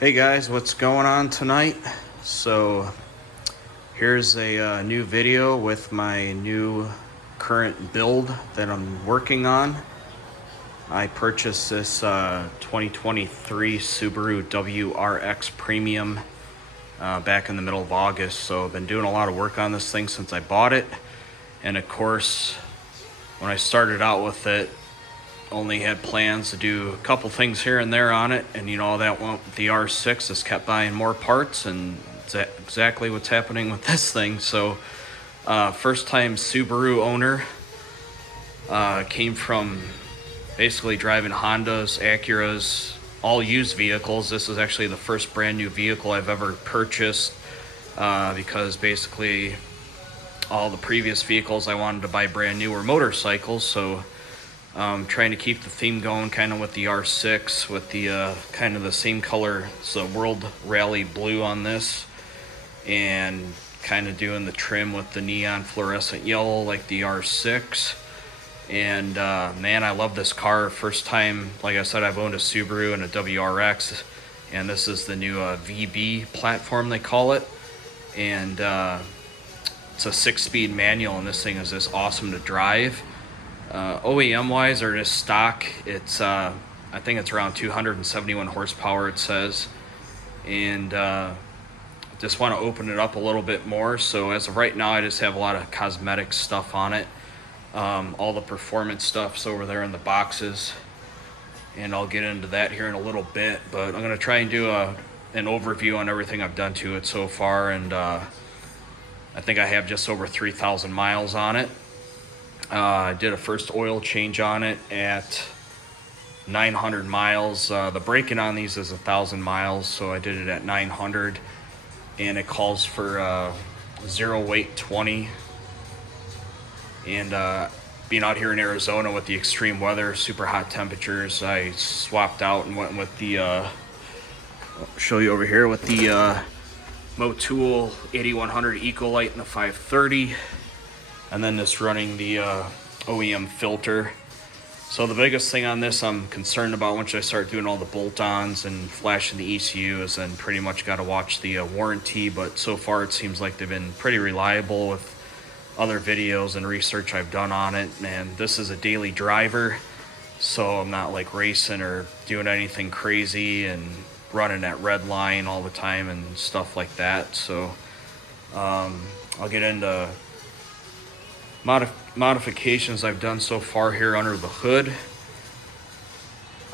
Hey guys, what's going on tonight? So here's a new video with my new current build that I'm working on. I purchased this 2023 Subaru WRX Premium back in the middle of August, so I've been doing a lot of work on this thing since I bought it. And of course, when I started out with it, only had plans to do a couple things here and there on it, and that went with the R6 has kept buying more parts, and it's exactly what's happening with this thing. So first time Subaru owner, came from basically driving Hondas, Acuras, all used vehicles. This is actually the first brand new vehicle I've ever purchased, because basically all the previous vehicles I wanted to buy brand new were motorcycles. So trying to keep the theme going kind of with the R6 with the kind of the same color. It's a World Rally blue on this, and kind of doing the trim with the neon fluorescent yellow like the R6. And man, I love this car. First time, like I said, I've owned a Subaru and a WRX, and this is the new VB platform they call it. And it's a 6-speed manual, and this thing is just awesome to drive. OEM wise or just stock, it's I think it's around 271 horsepower it says, and just want to open it up a little bit more. So as of right now, I just have a lot of cosmetic stuff on it. All the performance stuff's over there in the boxes, and I'll get into that here in a little bit, but I'm going to try and do an overview on everything I've done to it so far. And I think I have just over 3,000 miles on it. I did a first oil change on it at 900 miles. The break-in on these is 1,000 miles, so I did it at 900, and it calls for 0 weight 20. And being out here in Arizona with the extreme weather, super hot temperatures, I swapped out and went with the I'll show you over here with the Motul 8100 Ecolite in the 530. And then just running the OEM filter. So the biggest thing on this I'm concerned about once I start doing all the bolt-ons and flashing the ECU is then pretty much got to watch the warranty. But so far it seems like they've been pretty reliable with other videos and research I've done on it. And this is a daily driver, so I'm not like racing or doing anything crazy and running that red line all the time and stuff like that. So I'll get into modifications I've done so far here under the hood.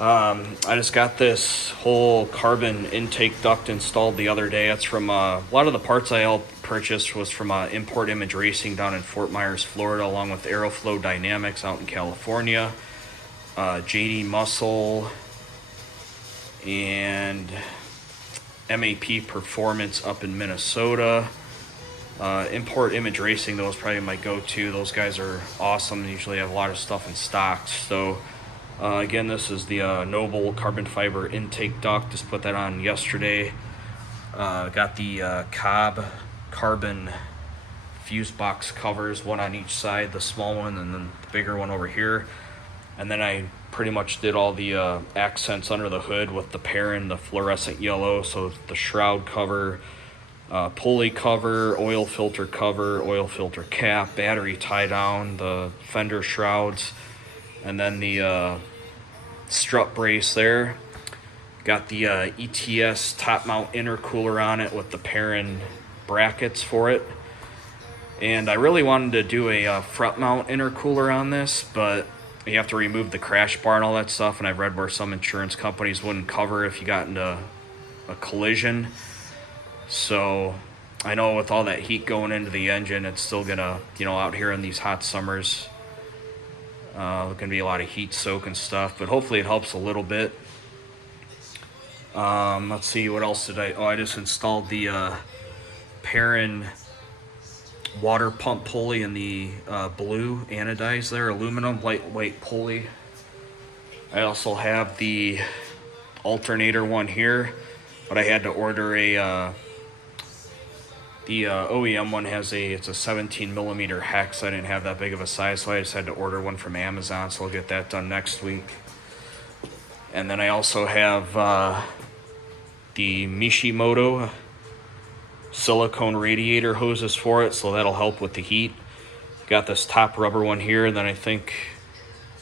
I just got this whole carbon intake duct installed the other day. That's from a lot of the parts I helped purchase was from Import Image Racing down in Fort Myers, Florida, along with Aeroflow Dynamics out in California, JD Muscle, and MAP Performance up in Minnesota. Import Image Racing, though, is probably my go-to. Those guys are awesome. They usually have a lot of stuff in stock. So again, this is the Noble carbon fiber intake duct. Just put that on yesterday. Got the Cobb carbon fuse box covers, one on each side, the small one and then the bigger one over here. And then I pretty much did all the accents under the hood with the Perrin, the fluorescent yellow. So the shroud cover, pulley cover, oil filter cover, oil filter cap, battery tie down, the fender shrouds, and then the strut brace there. Got the ETS top mount intercooler on it with the Perrin brackets for it. And I really wanted to do a front mount intercooler on this, but you have to remove the crash bar and all that stuff, and I've read where some insurance companies wouldn't cover if you got into a collision. So I know with all that heat going into the engine, it's still gonna, out here in these hot summers, gonna be a lot of heat soak and stuff, but hopefully it helps a little bit. Let's see, what else did I just installed the Perrin water pump pulley in the blue anodized there, aluminum lightweight pulley. I also have the alternator one here, but I had to order a the OEM one it's a 17 millimeter hex. I didn't have that big of a size, so I just had to order one from Amazon, so I'll get that done next week. And then I also have the Mishimoto silicone radiator hoses for it, so that'll help with the heat. Got this top rubber one here, and then I think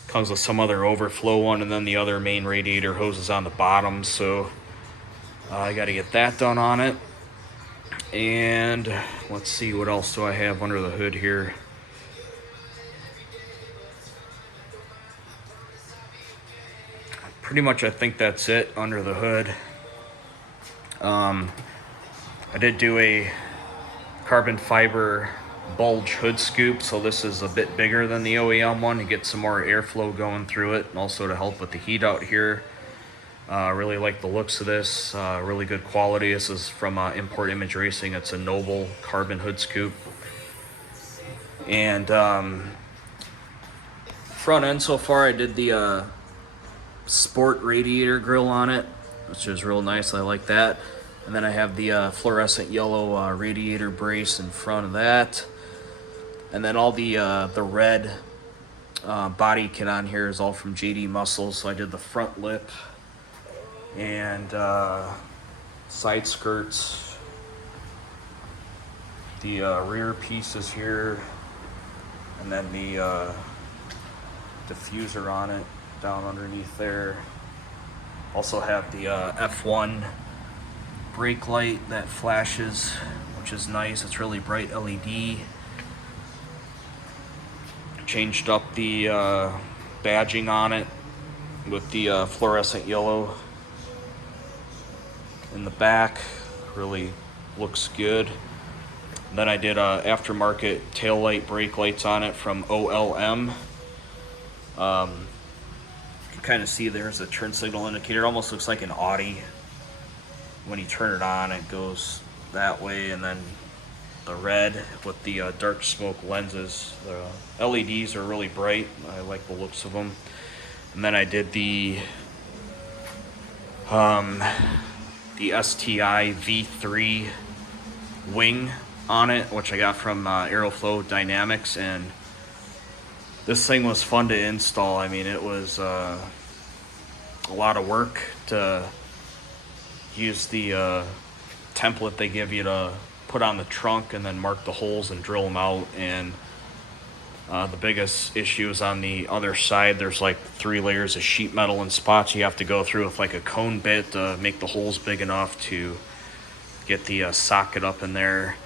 comes with some other overflow one, and then the other main radiator hose is on the bottom, so I got to get that done on it. And let's see, what else do I have under the hood here? Pretty much I think that's it under the hood. I did do a carbon fiber bulge hood scoop, so this is a bit bigger than the OEM one to get some more airflow going through it, and also to help with the heat out here. Really like the looks of this, really good quality. This is from Import Image Racing. It's a Noble carbon hood scoop. And front end so far, I did the sport radiator grill on it, which is real nice. I like that. And then I have the fluorescent yellow radiator brace in front of that. And then all the red body kit on here is all from JD Muscles. So I did the front lip and side skirts. The rear pieces here, and then the diffuser on it down underneath there. Also have the F1 brake light that flashes, which is nice. It's really bright LED. Changed up the badging on it with the fluorescent yellow in the back. Really looks good. And then I did aftermarket tail light brake lights on it from OLM. You can kind of see there's a turn signal indicator. It almost looks like an Audi. When you turn it on, it goes that way, and then the red with the dark smoke lenses. The LEDs are really bright. I like the looks of them. And then I did the STI V3 wing on it, which I got from Aeroflow Dynamics, and this thing was fun to install. I mean, it was a lot of work to use the template they give you to put on the trunk and then mark the holes and drill them out. And the biggest issue is on the other side. There's like 3 layers of sheet metal and spots you have to go through with like a cone bit to make the holes big enough to get the socket up in there.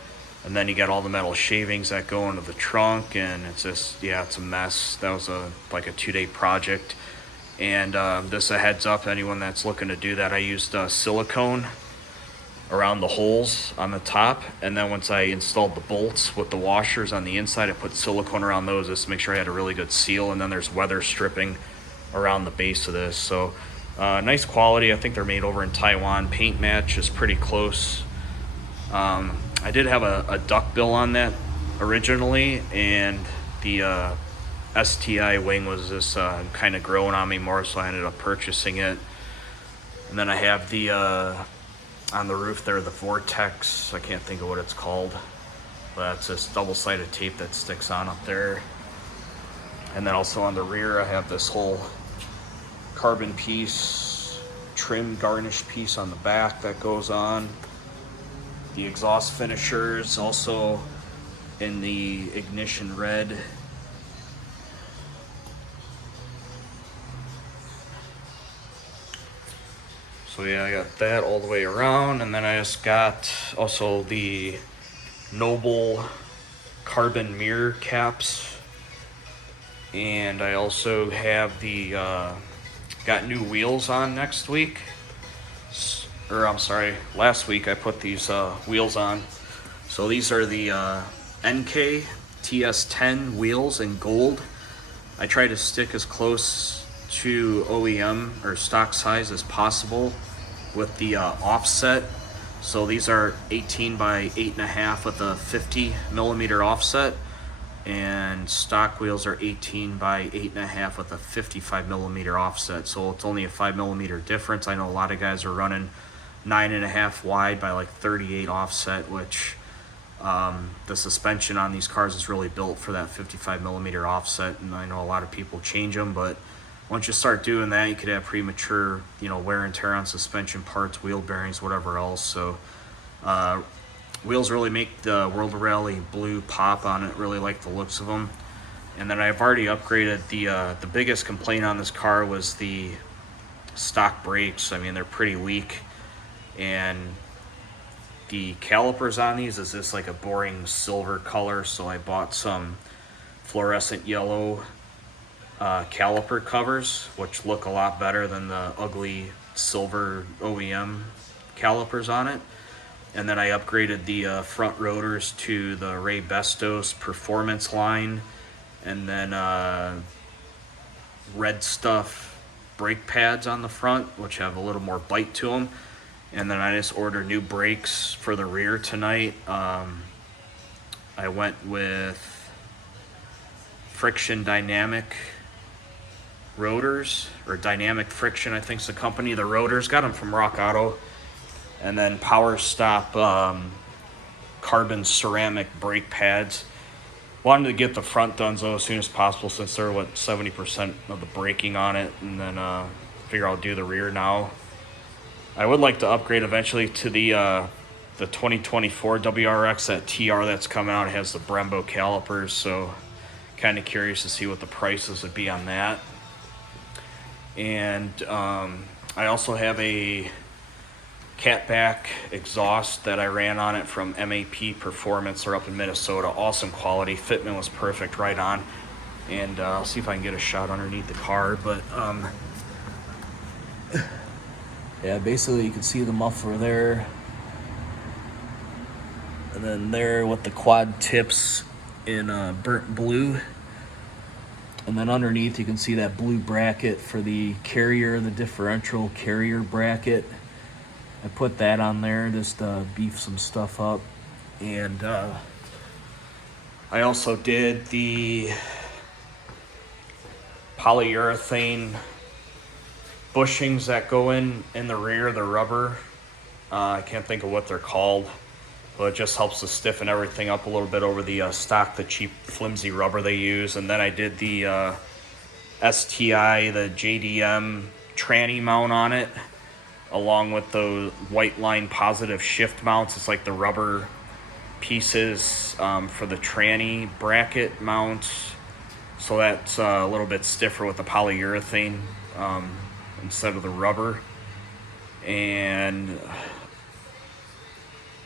And then you got all the metal shavings that go into the trunk, and it's just, yeah, it's a mess. That was like a 2-day project. And this a heads up, anyone that's looking to do that, I used silicone around the holes on the top, and then once I installed the bolts with the washers on the inside, I put silicone around those just to make sure I had a really good seal. And then there's weather stripping around the base of this, so nice quality. I think they're made over in Taiwan. Paint match is pretty close. I did have a duck bill on that originally, and the STI wing was just kind of growing on me more, so I ended up purchasing it. And then I have the on the roof there, the Vortex, I can't think of what it's called, but it's this double-sided tape that sticks on up there. And then also on the rear, I have this whole carbon piece, trim garnish piece on the back that goes on. The exhaust finishers also in the ignition red. So yeah, I got that all the way around, and then I just got also the Noble carbon mirror caps, and I also have the got new wheels on next week. Or I'm sorry, last week I put these wheels on. So these are the NK TS10 wheels in gold. I try to stick as close to OEM or stock size as possible with the offset. So these are 18 by 8.5 with a 50 millimeter offset, and stock wheels are 18 by 8.5 with a 55 millimeter offset. So it's only a 5 millimeter difference. I know a lot of guys are running 9.5 wide by like 38 offset, which the suspension on these cars is really built for that 55 millimeter offset, and I know a lot of people change them, but once you start doing that, you could have premature, wear and tear on suspension parts, wheel bearings, whatever else. So wheels really make the World Rally Blue pop on it. Really like the looks of them. And then I've already upgraded the biggest complaint on this car was the stock brakes. I mean, they're pretty weak, and the calipers on these is this like a boring silver color, so I bought some fluorescent yellow caliper covers, which look a lot better than the ugly silver OEM calipers on it. And then I upgraded the front rotors to the Ray Bestos Performance line, and then red stuff brake pads on the front, which have a little more bite to them. And then I just ordered new brakes for the rear tonight. I went with Friction Dynamic rotors, or Dynamic Friction, I think is the company. The rotors, got them from Rock Auto. And then Power Stop carbon ceramic brake pads. Wanted to get the front done though as soon as possible, since they're 70% of the braking on it, and then figure I'll do the rear now. I would like to upgrade eventually to the 2024 WRX, that TR that's coming out. It has the Brembo calipers, so kind of curious to see what the prices would be on that. And I also have a catback exhaust that I ran on it from MAP Performance. They're up in Minnesota. Awesome quality. Fitment was perfect, right on. And I'll see if I can get a shot underneath the car. But yeah, basically you can see the muffler there. And then there with the quad tips in burnt blue. And then underneath you can see that blue bracket for the carrier, the differential carrier bracket. I put that on there just to beef some stuff up. And I also did the polyurethane bushings that go in the rear, the rubber. I can't think of what they're called, but it just helps to stiffen everything up a little bit over the stock, the cheap flimsy rubber they use. And then I did the STI, the JDM tranny mount on it, along with the white line positive shift mounts. It's like the rubber pieces for the tranny bracket mounts. So that's a little bit stiffer with the polyurethane instead of the rubber. And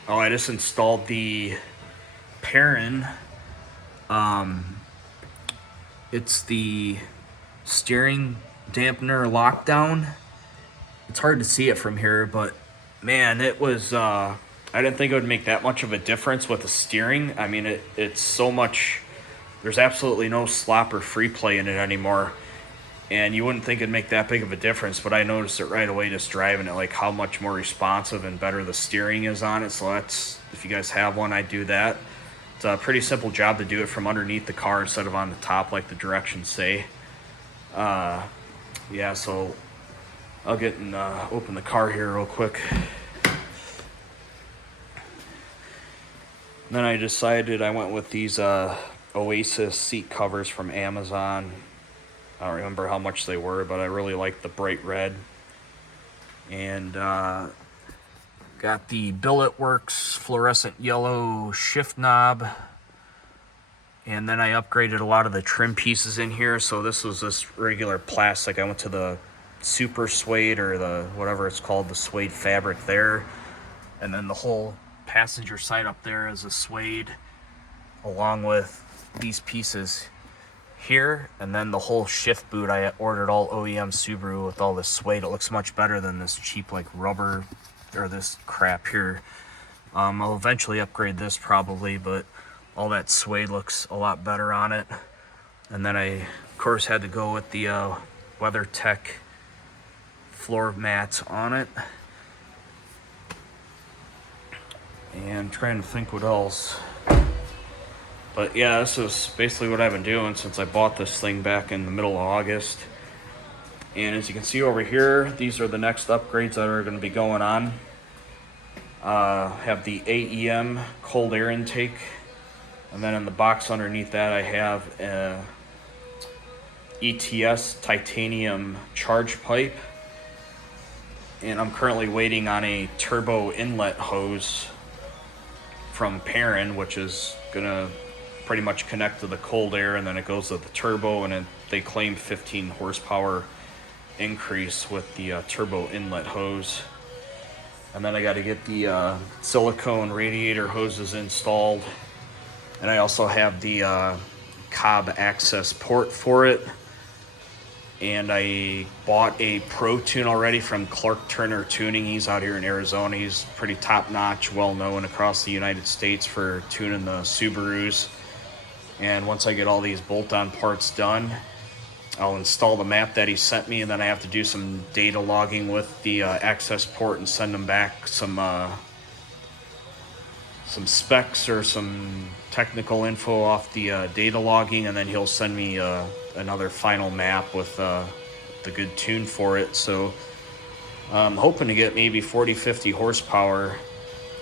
I just installed the Perrin. It's the steering dampener lockdown. It's hard to see it from here, but man, it was, I didn't think it would make that much of a difference with the steering. I mean, it's so much, there's absolutely no slop or free play in it anymore. And you wouldn't think it'd make that big of a difference, but I noticed it right away just driving it, like how much more responsive and better the steering is on it. So that's, if you guys have one, I do that. It's a pretty simple job to do it from underneath the car instead of on the top like the directions say. Yeah, so I'll get and open the car here real quick. Then I decided I went with these Oasis seat covers from Amazon. I don't remember how much they were, but I really like the bright red. And got the Billet Works fluorescent yellow shift knob. And then I upgraded a lot of the trim pieces in here. So this was this regular plastic. I went to the super suede, or the whatever it's called, the suede fabric there. And then the whole passenger side up there is a suede, along with these pieces here. And then the whole shift boot, I ordered all OEM Subaru with all this suede. It looks much better than this cheap like rubber or this crap here. I'll eventually upgrade this probably, but all that suede looks a lot better on it. And then I of course had to go with the WeatherTech floor mats on it. And trying to think what else. But yeah, this is basically what I've been doing since I bought this thing back in the middle of August. And as you can see over here, these are the next upgrades that are going to be going on. Have the AEM cold air intake. And then in the box underneath that I have ETS titanium charge pipe, and I'm currently waiting on a turbo inlet hose from Perrin, which is gonna pretty much connect to the cold air, and then it goes to the turbo, and they claim 15 horsepower increase with the turbo inlet hose. And then I got to get the silicone radiator hoses installed, and I also have the Cobb access port for it. And I bought a Pro Tune already from Clark Turner Tuning. He's out here in Arizona. He's pretty top-notch, well-known across the United States for tuning the Subarus. And once I get all these bolt-on parts done, I'll install the map that he sent me, and then I have to do some data logging with the access port and send him back some specs or some technical info off the data logging, and then he'll send me another final map with the good tune for it. So I'm hoping to get maybe 40-50 horsepower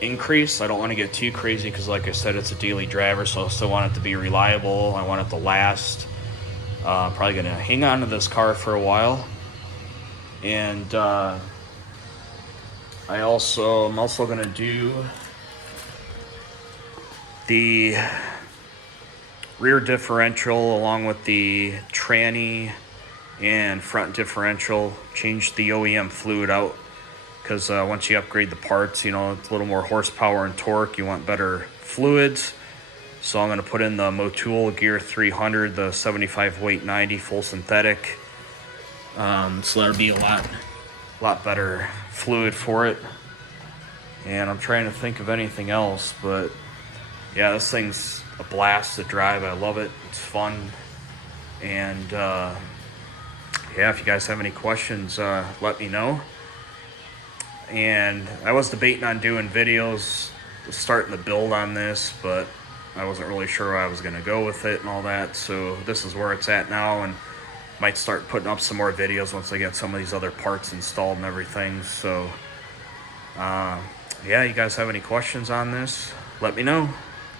increase. I don't want to get too crazy because, like I said, it's a daily driver, so I still want it to be reliable. I want it to last. Probably going to hang on to this car for a while. And I'm also going to do the rear differential along with the tranny and front differential. Change the OEM fluid out because once you upgrade the parts, it's a little more horsepower and torque. You want better fluids. So I'm going to put in the Motul Gear 300, the 75 weight 90 full synthetic. So that'll be a lot better fluid for it. And I'm trying to think of anything else, but yeah, this thing's a blast to drive. I love it. It's fun. And yeah, if you guys have any questions, let me know. And I was debating on doing videos, starting the build on this, but I wasn't really sure where I was going to go with it and all that. So this is where it's at now, and might start putting up some more videos once I get some of these other parts installed and everything. So yeah, you guys have any questions on this, let me know.